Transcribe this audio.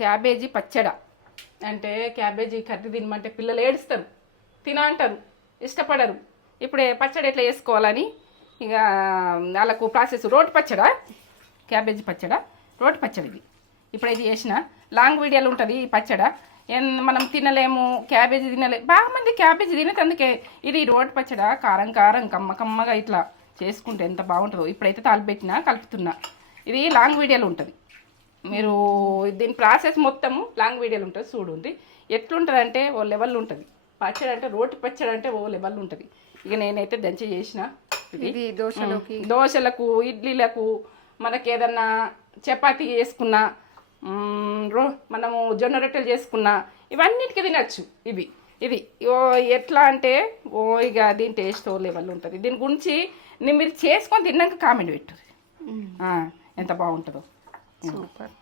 Cabbage పచ్చడ అంటే cabbage curry తినమంటే పిల్లలు ఏడుస్తారు, తినంటారు, ఇష్టపడరు. ఇప్పుడే పచ్చడి ఎట్లా వేసుకోవాలని ఇక వాళ్ళకు ప్రాసెస్. రోటి పచ్చడ, క్యాబేజీ పచ్చడ, రోటి పచ్చడి. ఇది ఇప్పుడైతే చేసిన లాంగ్ వీడియోలు ఉంటుంది ఈ పచ్చడ. మనం తినలేము, క్యాబేజీ తినలేము, బాగా మంది క్యాబేజీ తినేటందుకే. ఇది రోటి పచ్చడ కారం కారం కమ్మ కమ్మగా ఇట్లా చేసుకుంటే ఎంత బాగుంటుందో. ఇప్పుడైతే తాలిపెట్టినా కలుపుతున్నా. ఇది లాంగ్ వీడియోలు ఉంటుంది, మీరు దీని ప్రాసెస్ మొత్తము లాంగ్ వీడియోలు ఉంటుంది చూడండి. ఎట్లుంటుంది అంటే ఓ లెవెల్ ఉంటుంది పచ్చడి. అంటే రోటి పచ్చడి అంటే ఓ లెవెల్ ఉంటుంది. ఇక నేనైతే దంచి చేసిన. ఇది దోశలకు, ఇడ్లీలకు, మనకి ఏదన్నా చపాతీ చేసుకున్నా, మనము జొన్న రొట్టెలు చేసుకున్నా ఇవన్నిటికీ తినచ్చు. ఇది ఎట్లా అంటే ఇక దీని టేస్ట్ ఓ లెవెల్ ఉంటుంది. దీని గురించి మీరు చేసుకొని తిన్నాక కామెంట్ పెట్టు ఎంత బాగుంటుందో. సూపర్.